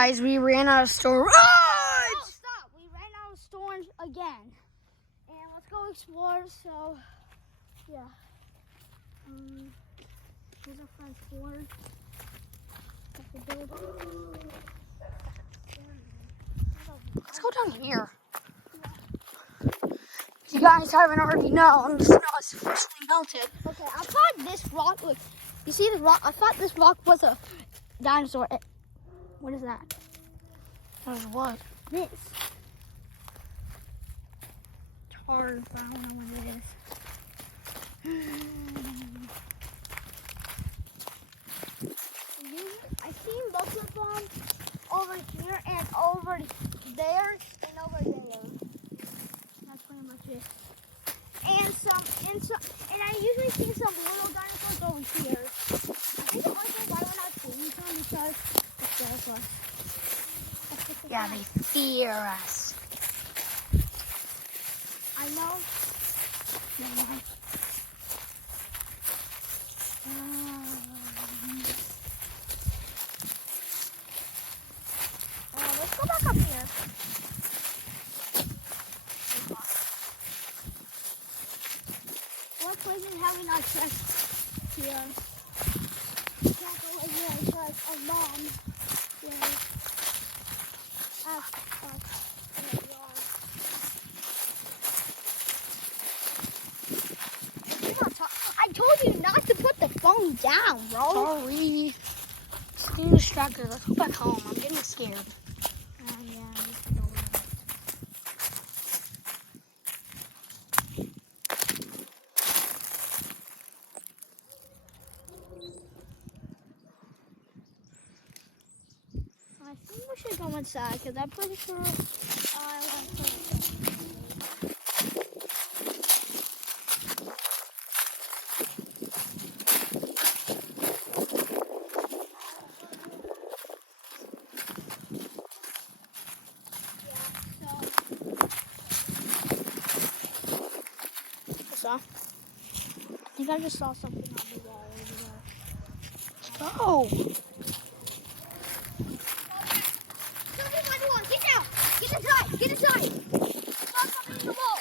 Guys, we ran out of storage. Oh, stop. We ran out of storage again. And let's go explore. So, yeah. Here's our front porch. Let's go down here. If you guys haven't already known, the snow is officially melted. Okay, I thought this rock, look, you see this rock? I thought this rock was a dinosaur. What is that? That was what? This. It's hard, but I don't know what it is. I've seen lots of them over here and over there and over there. That's pretty much it. And I usually see some little dinosaurs over here. I think the only reason why we're not seeing them because it's scares us. Yeah, they fear us. I know. Let's go back up here. What places have we not checked here? Can't go over here and check a mom. Yeah. I told you not to put the phone down, bro. Sorry. Just getting distracted. Let's go back home. I'm getting scared. Yeah. I think we should go inside because I'm pretty sure I want to. What's up? I think I just saw something on the wall over there. Let's go. Get down! Get inside! Get inside! Saw something in the wall.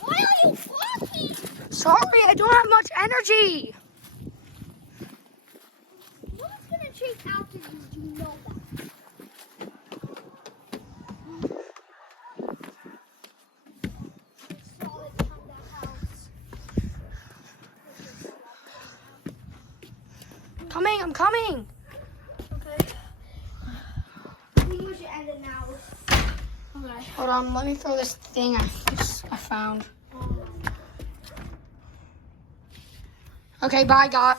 Why are you walking? Sorry, I don't have much energy. No one's gonna chase after you. You know that. Solid behind that house. Coming, I'm coming. Okay. I think we should end it now. Okay. Hold on, let me throw this thing I found. Okay, bye, God.